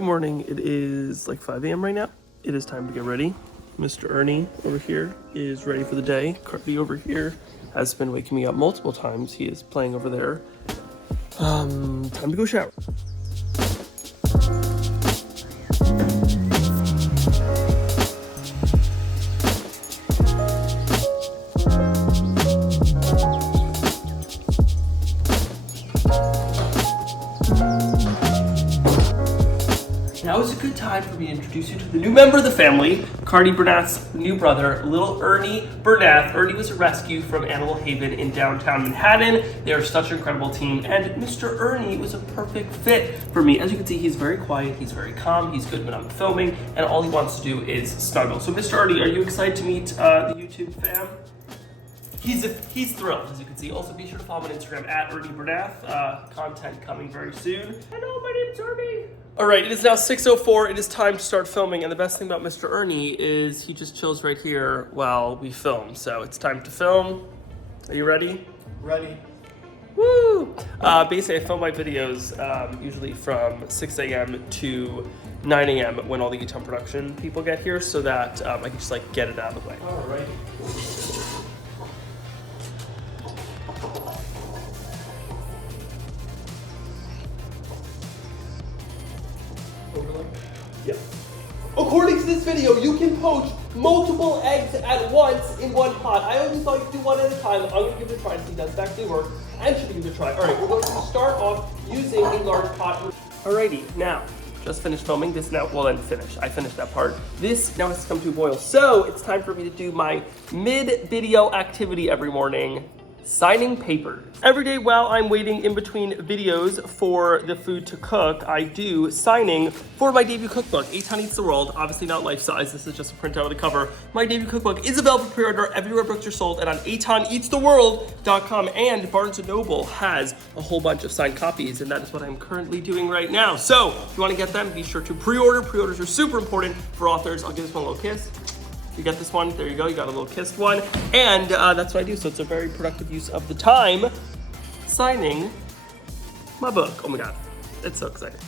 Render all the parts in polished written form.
Good morning. It is like 5 a.m. right now. It is time to get ready. Mr. Ernie over here is ready for the day. Cardi over here has been waking me up multiple times. He is playing over there. Time to go shower. Now is a good time for me to introduce you to the new member of the family, Eitan Bernath's new brother, little Ernie Bernath. Ernie was a rescue from Animal Haven in downtown Manhattan. They are such an incredible team, and Mr. Ernie was a perfect fit for me. As you can see, he's very quiet, he's very calm, he's good when I'm filming, and all he wants to do is snuggle. So Mr. Ernie, are you excited to meet the YouTube fam? He's thrilled, as you can see. Also, be sure to follow me on Instagram at Ernie Bernath. Content coming very soon. Hello, my name's Ernie. All right, it is now 6:04. It is time to start filming, and the best thing about Mr. Ernie is he just chills right here while we film. So it's time to film. Are you ready? Ready. Woo! Basically, I film my videos usually from 6 a.m. to 9 a.m. when all the Eitan production people get here, so that I can just like get it out of the way. All right. Yeah. According to this video, you can poach multiple eggs at once in one pot. I only thought you could do one at a time. I'm going to give it a try and see if that's actually work. And should give it a try. All right, we're going to start off using a large pot. Alrighty, now, just finished filming this now. Well, then finish. I finished that part. This now has to come to a boil. So it's time for me to do my mid-video activity every morning. Signing papers. Every day while I'm waiting in between videos for the food to cook, I do signing for my debut cookbook, Eitan Eats the World. Obviously not life size, this is just a printout of the cover. My debut cookbook is available for pre-order everywhere books are sold and on EitanEatsTheWorld.com, and Barnes & Noble has a whole bunch of signed copies, and that is what I'm currently doing right now. So if you want to get them, be sure to pre-order. Pre-orders are super important for authors. I'll give this one a little kiss. You got this one, there you go, you got a little kissed one. And that's what I do, so it's a very productive use of the time signing my book. Oh my God, it's so exciting.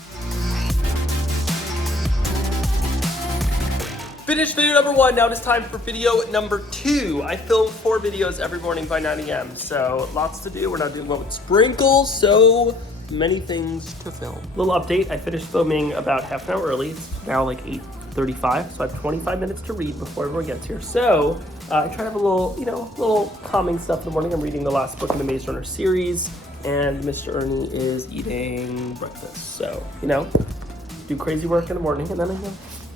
Finished video number 1, now it is time for video number 2. I film 4 videos every morning by 9 a.m., so lots to do. We're not doing well with sprinkles, so many things to film. Little update, I finished filming about half an hour early. It's now like 8:35, so I have 25 minutes to read before everyone gets here. So I try to have a little, little calming stuff in the morning. I'm reading the last book in the Maze Runner series, and Mr. Ernie is eating breakfast. So, do crazy work in the morning, and then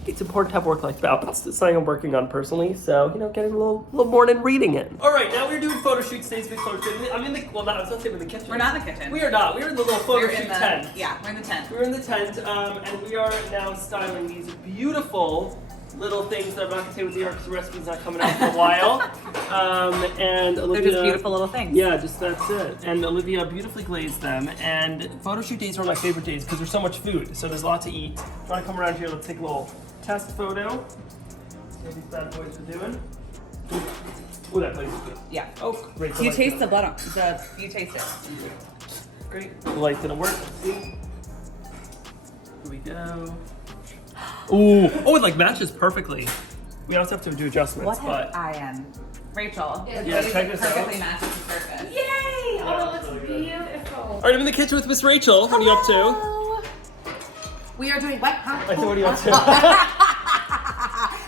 it's important to have work-life balance. It's something I'm working on personally, so, getting a little morning reading in. All right, now we're doing photo shoots. Today's big photo shoot. I'm in the, well, not, I was going to say we're in the kitchen. We're not in the kitchen. We are not. We're in the little photo shoot tent. Yeah, we're in the tent. We're in the tent, and we are now styling these beautiful little things that I'm not going to say what they are because the recipe's not coming out for a while. And Olivia, They're just beautiful little things. Yeah, just that's it. And Olivia beautifully glazed them. And photo shoot days are my favorite days because there's so much food, so there's a lot to eat. If you want to come around here, let's take a little test photo. See what these bad boys are doing. Oh, that place is good. Yeah. Oh, great. You taste the butter. You taste it. Great. The light didn't work. See? Here we go. Ooh. Oh, it like matches perfectly. We also have to do adjustments. What have I am? Rachel. Yeah, check this out. Perfectly matches the surface. Yay! Oh, it looks beautiful. All right, I'm in the kitchen with Miss Rachel. What are you up to? We are doing what? Huh? I said, what are you up to?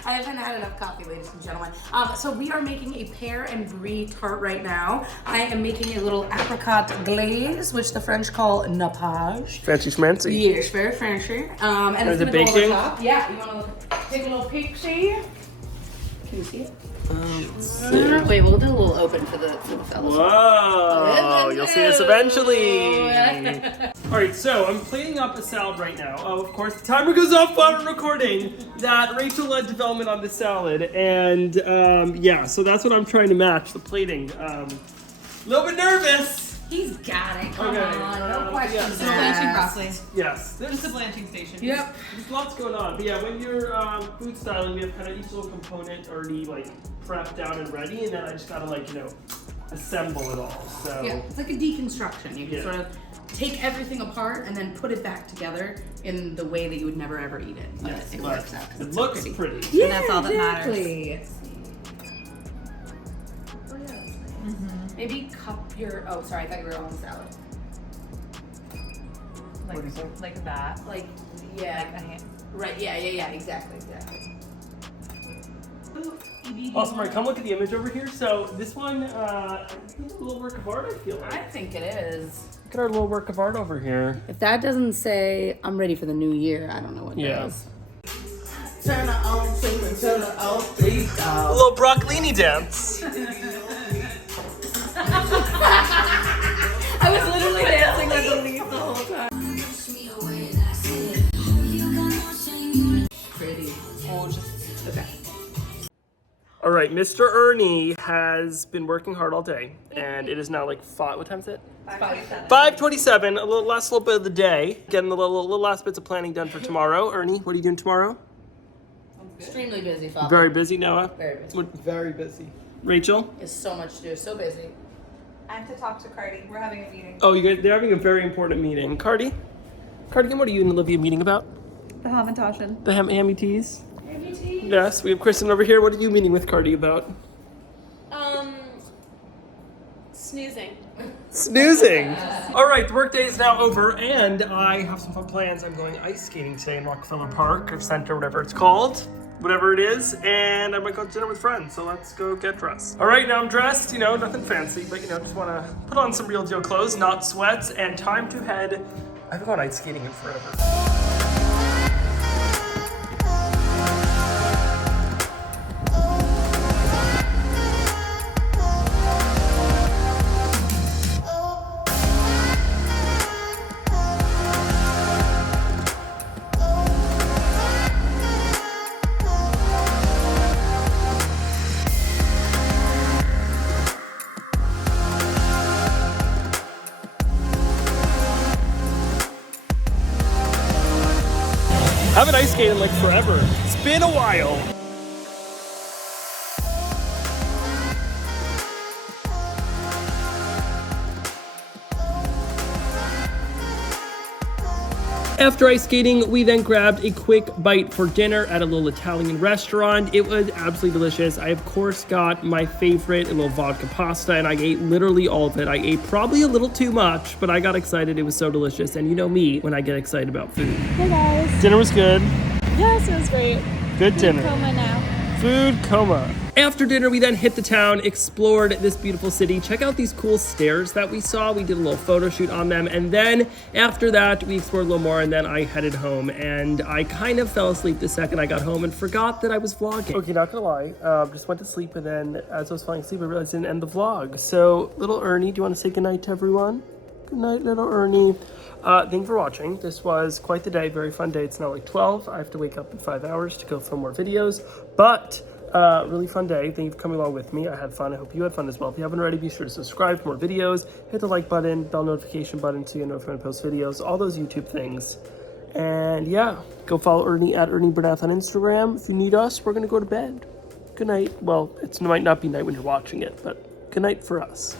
I haven't had enough coffee, ladies and gentlemen. So we are making a pear and brie tart right now. I am making a little apricot glaze, which the French call nappage. Fancy schmancy. Yes, very fancy. And Is it's it gonna go over baking? top. Yeah, you want to take a little peek, see? Can you see it? Let's see. Wait, we'll do a little open for the fellas. Whoa, you'll see us eventually. All right, so I'm plating up a salad right now. Oh, of course, the timer goes off while we're recording. That Rachel led development on this salad, and yeah, so that's what I'm trying to match, the plating. A little bit nervous. He's got it. Come Okay, on, no questions It's a blanching asked. broccoli. Yes, Just a blanching station. Yep. there's lots going on. But yeah, when you're food styling, we have kind of each little component already like prepped down and ready, and then I just gotta assemble it all. So Yeah, it's like a deconstruction. You can Yeah. sort of take everything apart and then put it back together in the way that you would never ever eat it. But yes, it but works out. 'Cause it it's so looks pretty. Yeah, And that's all that matters. exactly. Maybe cup your. Oh, sorry, I thought you were on salad. What do you think? Like that. Like, yeah, Like a hand. right. Yeah, exactly. Awesome, right, come look at the image over here. So this one, a little work of art, I feel I like. think it is. Look at our little work of art over here. If that doesn't say I'm ready for the new year, I don't know what does. Turn it on, sing until the old three A go. little broccolini dance. I was literally dancing with the leaf the whole time. Pretty. Okay. All right, Mr. Ernie has been working hard all day, and it is now like what time is it? 5:27, a little last little bit of the day. Getting the little last bits of planning done for tomorrow. Ernie, what are you doing tomorrow? Extremely busy, Father. Very busy, Noah. Very busy. What, Very busy. Rachel? There's so much to do. So busy. I have to talk to Cardi. We're having a meeting. Oh, they're having a very important meeting. Cardigan, what are you and Olivia meeting about? The Hamantashen. The hammy teas? Yes, we have Kristen over here. What are you meeting with Cardi about? Snoozing. Snoozing. All right, the workday is now over, and I have some fun plans. I'm going ice skating today in Rockefeller Park or Center, whatever it's called, whatever it is, and I might go to dinner with friends. So let's go get dressed. All right, now I'm dressed. You know, nothing fancy, but you know, just want to put on some real deal clothes, not sweats, and time to head. I haven't gone ice skating in forever. I haven't ice skated in like forever. It's been a while. After ice skating, we then grabbed a quick bite for dinner at a little Italian restaurant. It was absolutely delicious. I, of course, got my favorite, a little vodka pasta, and I ate literally all of it. I ate probably a little too much, but I got excited. It was so delicious. And you know me when I get excited about food. Hey guys. Dinner was good. Yes, it was great. Good dinner. Coma now. Food coma. After dinner, we then hit the town, explored this beautiful city. Check out these cool stairs that we saw. We did a little photo shoot on them. And then after that, we explored a little more, and then I headed home. And I kind of fell asleep the second I got home and forgot that I was vlogging. Okay, not gonna lie. Just went to sleep, and then as I was falling asleep, I realized I didn't end the vlog. So, little Ernie, do you want to say goodnight to everyone? Good night, little Ernie. Thank you for watching. This was quite the day, very fun day. It's now like 12. I have to wake up in 5 hours to go film more videos, but really fun day. Thank you for coming along with me. I had fun. I hope you had fun as well. If you haven't already, be sure to subscribe for more videos. Hit the like button, bell notification button so you know if I post videos, all those YouTube things. And yeah, go follow Ernie at Ernie Bernath on Instagram. If you need us, we're gonna go to bed. Good night. Well, it might not be night when you're watching it, but good night for us.